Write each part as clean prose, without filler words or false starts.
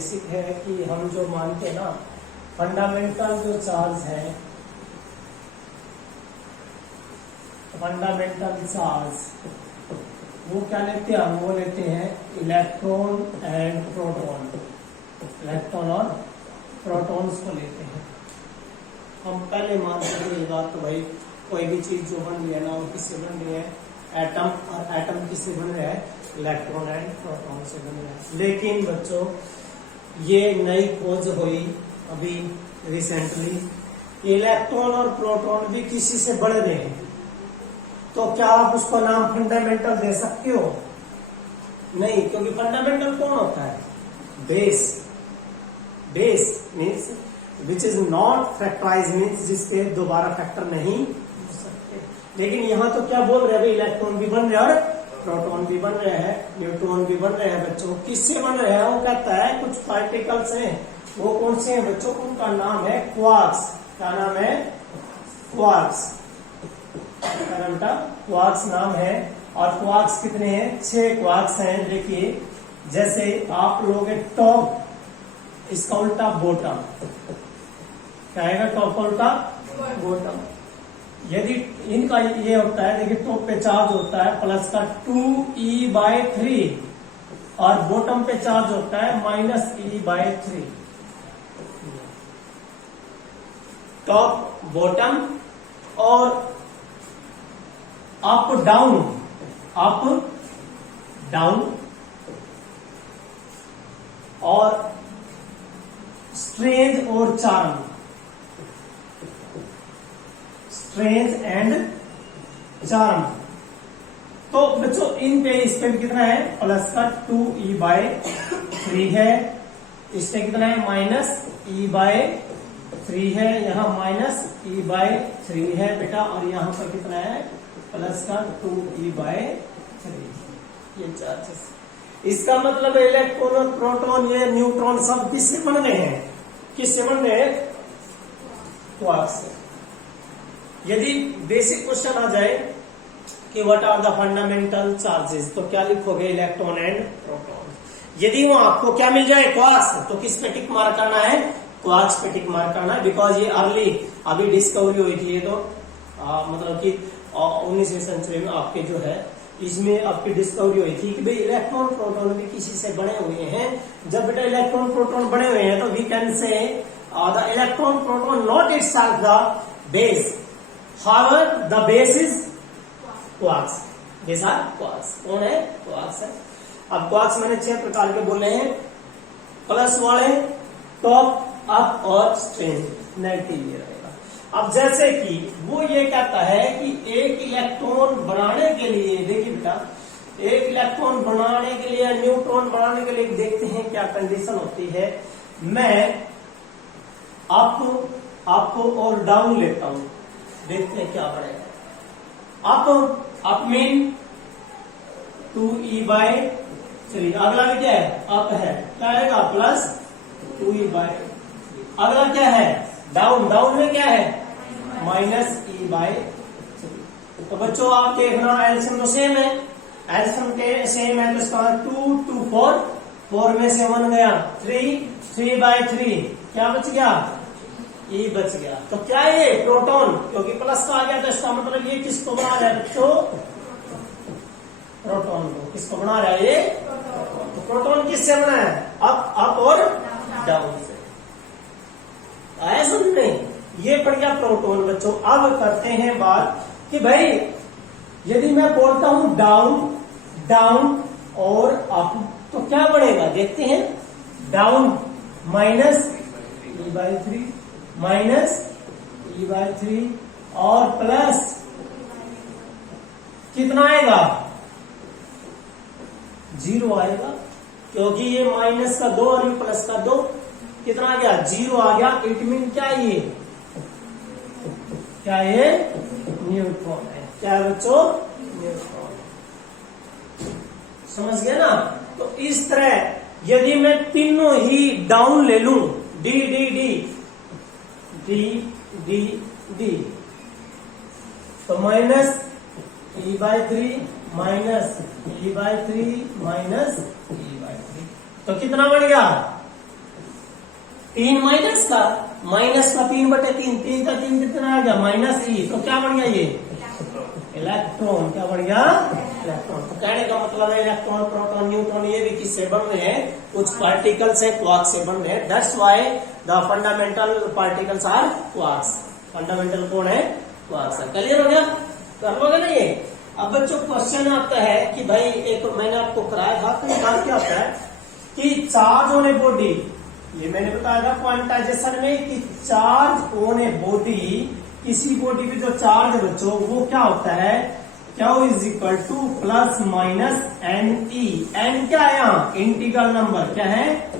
Basic है कि हम जो मानते हैं ना फंडामेंटल जो चार्ज है, फंडामेंटल चार्ज वो क्या लेते हैं हम, वो लेते हैं इलेक्ट्रॉन एंड प्रोटॉन, इलेक्ट्रॉन और प्रोटॉन्स को लेते हैं। हम पहले मानते हैं ये बात, तो भाई कोई भी चीज जो बन रही है ना वो किससे बन रही है, एटम, और एटम किससे बन रहा है, इलेक्ट्रॉन एंड प्रोटॉन से बन रहा है। लेकिन बच्चों ये नई खोज हुई अभी रिसेंटली, इलेक्ट्रॉन और प्रोटॉन भी किसी से बढ़ रहे हैं, तो क्या आप उसको नाम फंडामेंटल दे सकते हो? नहीं, क्योंकि फंडामेंटल कौन होता है, base. Base means which is not factorize, means जिसपे दोबारा फैक्टर नहीं हो सकते। लेकिन यहाँ तो क्या बोल रहे हैं, इलेक्ट्रॉन भी बन रहे हैं और प्रोटॉन भी बन रहे हैं, न्यूट्रॉन भी बन रहे हैं। बच्चों किससे बन रहे हैं, वो कहता है कुछ पार्टिकल्स हैं, वो कौन से हैं बच्चों, उनका नाम है क्वार्क्स। क्या नाम है, क्वार्क्स। क्वार्क्स नाम है। और क्वार्क्स कितने हैं, 6 क्वार्क्स हैं। देखिए जैसे आप लोग टॉप, इसका उल्टा बॉटम, क्या आएगा, टॉप का उल्टा बॉटम। यदि इनका ये होता है, देखिए टॉप पे चार्ज होता है प्लस का 2e/3 और बॉटम पे चार्ज होता है -e/3। टॉप बॉटम और अप डाउन, अप डाउन और स्ट्रेंज और चार्म, स्ट्रेंज एंड चार्म। तो बच्चों इन पे इस पे कितना है, प्लस का 2e/3 है, इस पे कितना है -e/3 है, यहाँ -e/3 है बेटा, और यहाँ पर कितना है प्लस का 2e/3। ये चार्जेस, इसका मतलब इलेक्ट्रॉन और प्रोटॉन, ये न्यूट्रॉन सब किससे बन रहे हैं, किससे बन रहे हैं, क्वार्क्स से। यदि बेसिक क्वेश्चन आ जाए कि what are the fundamental charges, तो क्या लिखोगे, इलेक्ट्रॉन एंड प्रोटॉन। यदि वो आपको क्या मिल जाए, क्वार्क्स, तो किस पे टिक मार्क करना है, क्वार्क्स पे टिक मार्क करना है। बिकॉज ये अर्ली अभी डिस्कवरी हुई थी, ये तो मतलब कि 19वीं सेंचुरी में आपके जो है इसमें आपकी डिस्कवरी हुई थी कि भाई इलेक्ट्रॉन प्रोटॉन भी किसी से बने हुए हैं। जब बेटा इलेक्ट्रॉन प्रोटॉन बने हुए हैं तो we can say the electron proton not itself the base, however the base is quarks, base are quarks. कौन है, क्वार्क्स है। अब क्वार्क्स मैंने 6 प्रकार के बोले हैं, प्लस वाले, टॉप, अप और स्ट्रेंज, नेगेटिव ये रहेगा। अब जैसे कि वो ये कहता है कि एक इलेक्ट्रॉन बनाने के लिए, देखिए बेटा एक इलेक्ट्रॉन बनाने के लिए, न्यूट्रॉन बनाने के लिए देखते हैं क्या कंडीशन होती है। मैं आपको और डाउन लेता हूं, देखते हैं क्या बनेगा। अप मीन 2e/3, अगला भी क्या है, अप है, क्या आएगा प्लस 2e/3। अगला क्या है, डाउन, डाउन में क्या है -e/3। तो बच्चों आप देखना एल्सियम तो सेम है, एल्सियम के सेम है, तो इसका 2 2 4, 4 में से 1 गया, 3/3, क्या बच गया, E बच गया। तो क्या है ये, प्रोटॉन, क्योंकि प्लस का आ गया तो इसका मतलब ये किसको बना रहा है बच्चों, प्रोटॉन को। किसको बना रहा है ये, तो प्रोटॉन किससे बना है, अप और डाउन से। आया समझ में, ये पड़ गया प्रोटॉन बच्चों। अब करते हैं बात कि भाई यदि मैं बोलता हूं डाउन, डाउन और अप, तो क्या बढ़ेगा, देखते हैं। डाउन -e/3, -e/3 और प्लस कितना आएगा, 0 आएगा, क्योंकि ये माइनस का 2 और ये प्लस का 2, कितना आ गया, 0 आ गया। इट मीन क्या ये, क्या ये न्यूट्रॉन है। क्या है बच्चों, न्यूट्रॉन। समझ गया ना। तो इस तरह यदि मैं तीनों ही डाउन ले लूं, D D D D D D, तो -e/3 -e/3 -e/3, तो कितना बन गया, 3 माइनस का 3/3, 3 का 3 कितना आ गया -e, तो क्या बन गया ये इलेक्ट्रॉन, क्या बन गया इलेक्ट्रॉन। तो कहने का मतलब है इलेक्ट्रॉन, प्रोटॉन, न्यूट्रॉन ये भी किससे बन रहे हैं, कुछ पार्टिकल से, क्वार्क्स से बन रहे हैं। That's why the fundamental particles are quarks. Fundamental कौन है, क्वार्क्स। क्लियर हो गया, कर लोगे ना ये। अब बच्चों क्वेश्चन आता है कि भाई एक मैंने आपको कराया था, तो बात क्या होता है कि चार्ज ऑन ए बॉडी, ये मैंने बताया था क्वांटाइजेशन में कि चार्ज ऑन ए बॉडी, किसी बॉडी पे जो चार्ज है बच्चों वो क्या होता है, Q is equal to plus minus N e. N क्या है यहाँ, इंटीग्रल नंबर, क्या है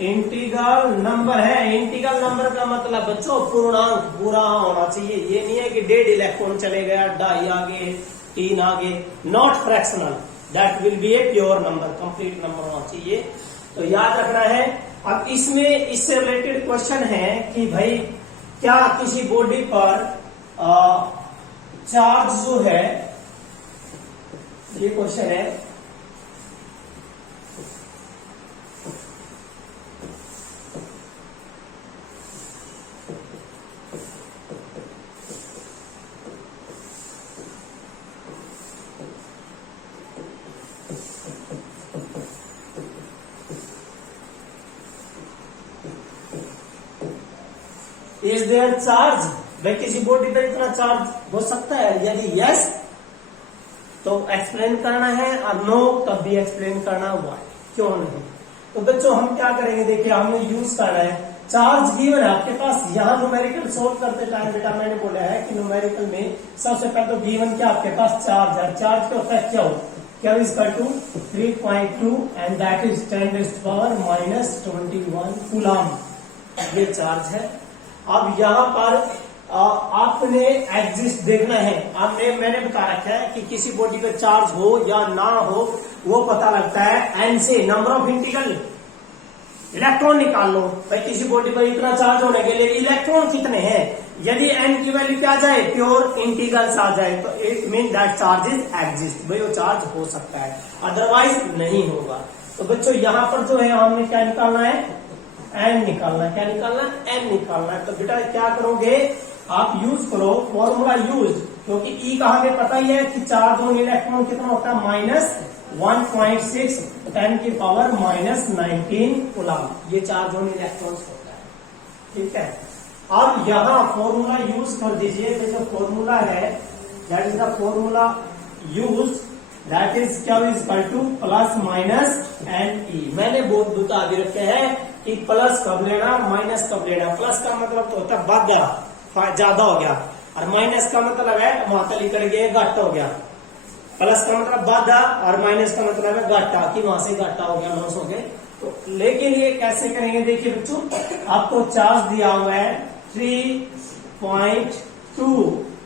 इंटीग्रल नंबर है। इंटीग्रल नंबर का मतलब बच्चों पूर्णांक पूरा होना चाहिए। ये नहीं है कि 1.5 इलेक्ट्रॉन चले गया, 2.5 आगे, 3 आगे, not fractional, that will be a pure number, complete number होना चाहिए। तो याद रखना है। अब इसमें इससे रिलेटेड क्वेश्चन है कि भाई क्या किसी बॉडी पर चार्ज जो है, ये क्वेश्चन है, इज देयर चार्ज, भाई किसी बॉडी पर इतना चार्ज हो सकता है, यदि यस तो एक्सप्लेन करना है, और नो तब भी एक्सप्लेन करना व्हाई, क्यों नहीं। तो बच्चों हम क्या करेंगे, देखिए हमने यूज करना है चार्ज गिवन है आपके पास। यहाँ न्यूमेरिकल सोल्व करते टाइम बेटा मैंने बोला है कि न्यूमेरिकल में सबसे पहले तो गिवन क्या आपके पास चार्ज है। चार्ज क्या होता है, Q is equal to 3.2 and that is 10⁻⁻21 coulomb, ये चार्ज है। अब यहाँ पर आपने एग्जिस्ट देखना है। आपने मैंने बता रखा है कि किसी बॉडी पे चार्ज हो या ना हो वो पता लगता है एन से, नंबर ऑफ इंटीग्रल इलेक्ट्रॉन निकाल लो। भाई किसी बॉडी पर इतना चार्ज होने के लिए इलेक्ट्रॉन कितने हैं, यदि एन की वैल्यू क्या आ जाए, प्योर इंटीग्रल्स आ जाए, तो it mean that charge is exist, भाई वो चार्ज हो सकता है, अदरवाइज नहीं होगा। तो बच्चों यहाँ पर जो है हमने क्या निकालना है, एन निकालना है। क्या निकालना है, एन निकालना है। तो बेटा क्या करोगे आप, यूज करो फॉर्मूला यूज, क्योंकि ई का हमें पता ही है कि चार्ज ऑन इलेक्ट्रॉन कितना होता है, -1.6 10⁻⁻19 कूलम, ये चार्ज ऑन इलेक्ट्रॉन्स होता है। ठीक है, अब यहाँ फॉर्मूला यूज कर दीजिए। जो फॉर्मूला है that is the formula use, that is क्या is equal to plus minus N E. मैंने बहुत बता भी रखे हैं कि प्लस कब लेना, माइनस कब लेना। प्लस का मतलब तो होता है बाध्या, ज्यादा हो गया, और माइनस का मतलब है वहां निकल गया घाटा हो गया। प्लस का मतलब बाधा और माइनस का मतलब है घाटा, कि वहां से घाटा हो गया, लॉस हो गए। तो लेकिन ये कैसे करेंगे, देखिए बच्चों आपको चार्ज दिया हुआ है 3.2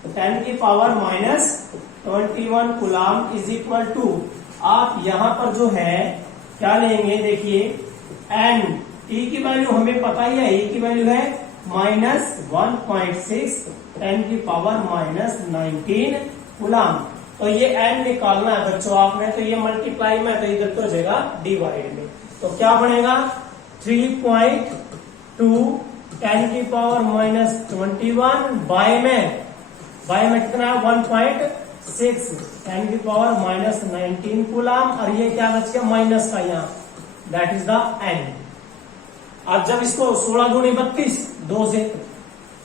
10⁻⁻21 कूलम इज इक्वल टू, आप यहां पर जो है क्या लेंगे, देखिए एन, ई की वैल्यू हमें पता ही है, ई की वैल्यू है -1.6 10⁻⁻19 कूलम। तो ये एन निकालना है बच्चों आपने, तो ये मल्टीप्लाई में तो इधर तो हो जाएगा डिवाइड में। तो क्या बनेगा 3.2 10⁻⁻21 बाय में कितना है 1.6 10⁻⁻19 कूलम, और ये क्या बच गया माइनस का यहाँ, दैट इज द एन। अब जब इसको 16 दूनी 32, 2 से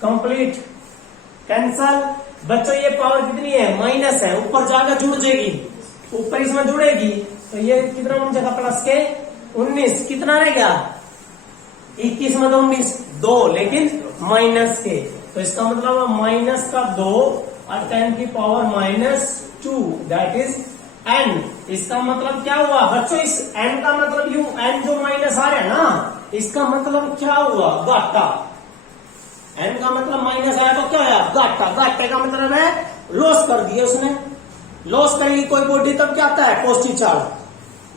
कंप्लीट कैंसल। बच्चों ये पावर कितनी है, माइनस है, ऊपर जाकर जुड़ जाएगी, ऊपर इसमें जुड़ेगी, तो ये कितना बन जाएगा प्लस के 19, कितना रह गया 21 में 19, 2 लेकिन माइनस के, तो इसका मतलब माइनस का 2 और 10⁻⁻2 दैट इज एन। इसका मतलब क्या हुआ बच्चों, इस एन का मतलब यू, एन जो माइनस आ रहा है ना, इसका मतलब क्या हुआ, घाटा। एन का मतलब माइनस आया तो क्या है, घाटा। घाटे का मतलब है लॉस कर दिया उसने, लॉस करेगी कोई बॉडी तब क्या आता है, पॉजिटिव चार्ज।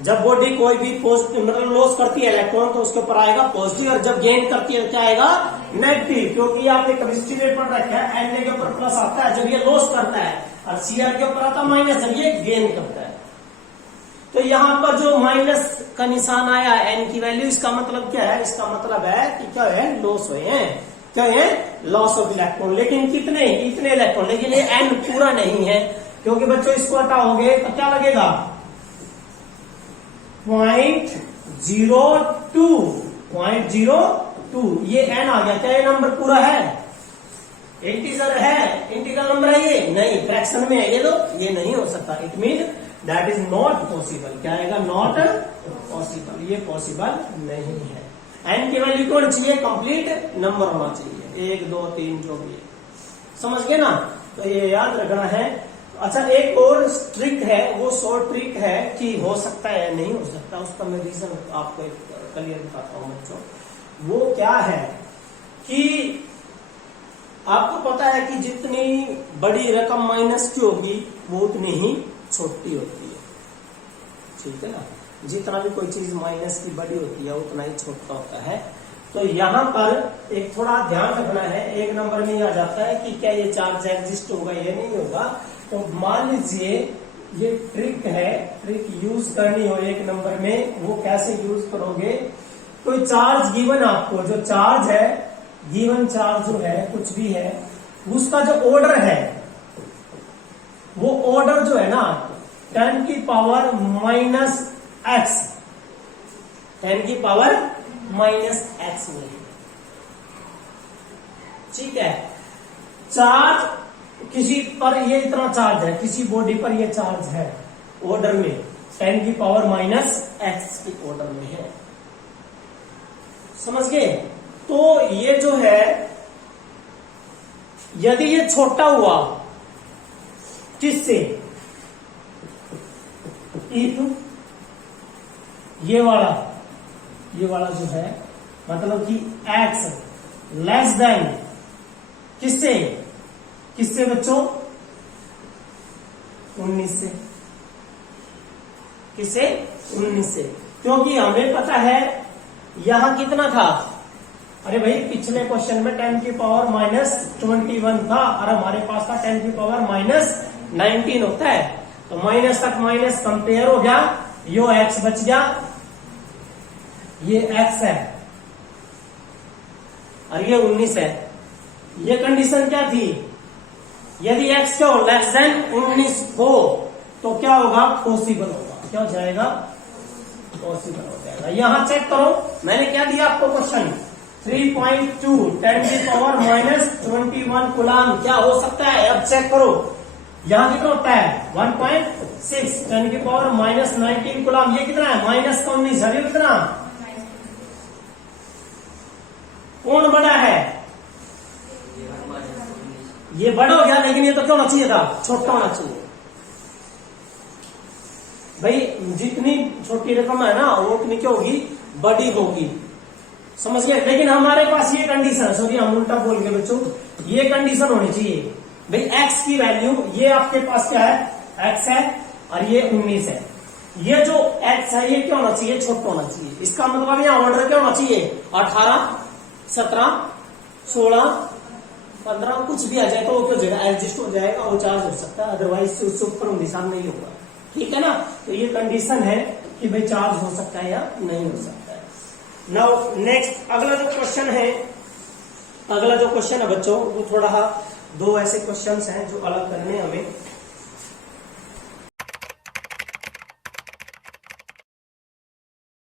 जब बॉडी कोई भी पॉजिटिव मतलब लॉस करती है इलेक्ट्रॉन, तो उसके ऊपर आएगा पॉजिटिव, और जब गेन करती है क्या आएगा, नेगेटिव। क्योंकि आपने केमिस्ट्री में पढ़ रखा है एन के ऊपर प्लस आता है जब ये लॉस करता है, और सीआर के ऊपर आता माइनस जब ये गेन करता है। तो यहाँ पर जो माइनस का निशान आया एन की वैल्यू, इसका मतलब क्या है? इसका मतलब है कि क्या है? लॉस हुए हैं। क्या है? Loss of electron. लेकिन कितने? इतने इलेक्ट्रॉन। लेकिन ये एन पूरा नहीं है, क्योंकि बच्चों इसको हटाओगे तो क्या लगेगा? 0.02 ये एन आ गया। क्या ये नंबर पूरा है? इंटीजर है? इंटीग्रल नंबर है ये? नहीं, फ्रैक्शन में है ये। तो ये नहीं हो सकता। It mean that is not possible. क्या आएगा? Not possible. ये पॉसिबल नहीं है। एन की वैल्यू कौन चाहिए? कंप्लीट नंबर होना चाहिए। 1 2 3 जो भी है। समझ गए ना? तो ये याद रखना है। अच्छा, एक और ट्रिक है, वो शॉर्ट ट्रिक है कि हो सकता है या नहीं हो सकता, उसका मैं रीजन आपको एक क्लियर बताता हूं बच्चों। वो क्या है कि आपको पता है कि जितनी बड़ी रकम माइनस की होगी वो उतनी ही छोटी होती है। ठीक है ना? जितना भी कोई चीज माइनस की बड़ी होती है उतना ही छोटा होता है। तो यहाँ पर एक थोड़ा ध्यान रखना है। एक नंबर में यह आ जाता है कि क्या ये चार्ज एग्जिस्ट होगा या नहीं होगा। तो मान लीजिए ये ट्रिक है, ट्रिक यूज करनी हो एक नंबर में, वो कैसे यूज करोगे? कोई चार्ज गिवन आपको, जो चार्ज है, गिवन चार्ज जो है कुछ भी है, उसका जो ऑर्डर है, वो ऑर्डर जो है ना 10 की पावर माइनस एक्स, 10 की पावर माइनस एक्स में। ठीक है? चार्ज किसी पर ये इतना चार्ज है, किसी बॉडी पर ये चार्ज है ऑर्डर में 10 की पावर माइनस एक्स की ऑर्डर में है। समझ गए? तो ये जो है, यदि ये छोटा हुआ किससे? इफ ये वाला जो है, मतलब कि x लेस देन किससे? किससे बच्चों? 19 से। किससे? 19 से। क्योंकि हमें पता है यहां कितना था? अरे भाई, पिछले क्वेश्चन में 10 की पावर माइनस 21 था और हमारे पास था 10 की पावर माइनस 19 होता है। तो माइनस तक माइनस कंपेयर हो गया, यो x बच गया, ये x है और ये 19 है। ये कंडीशन क्या थी? यदि x क्या हो? लेस देन 19 हो तो क्या होगा? पॉसिबल होगा। क्या हो जाएगा? पॉसिबल हो जाएगा। यहां चेक करो, मैंने क्या दिया आपको क्वेश्चन? 3.2 10 की पावर माइनस 21 कूलम क्या हो सकता है? अब चेक करो, यहां कितना होता है? 1.6 10 की पावर माइनस 19 कूलम। ये कितना है? माइनस 19 है। कितना? कौन बड़ा है? ये बड़ा हो गया, लेकिन ये तो क्या होना चाहिए था? छोटा होना चाहिए। भाई, जितनी छोटी रकम है ना वो उतनी क्या होगी? बड़ी होगी। समझ गए? लेकिन हमारे पास ये कंडीशन, सॉरी हम उल्टा बोल गए बच्चों, ये कंडीशन होनी चाहिए भाई, x की वैल्यू, ये आपके पास क्या है? x है और ये 19 है। ये जो x है ये क्या होना चाहिए? छोटा होना चाहिए। इसका मतलब यहाँ ऑर्डर क्या होना चाहिए? 18 17 16 15 कुछ भी आ जाए तो वो क्या हो जाएगा? एडजस्ट हो जाएगा, वो चार्ज हो सकता है। अदरवाइज उससे ऊपर निशान नहीं होगा। ठीक है ना? तो ये कंडीशन है कि भाई चार्ज हो सकता है या नहीं हो सकता है। नाउ नेक्स्ट, अगला जो क्वेश्चन है बच्चों, वो थोड़ा दो ऐसे क्वेश्चंस हैं जो अलग करने हमें।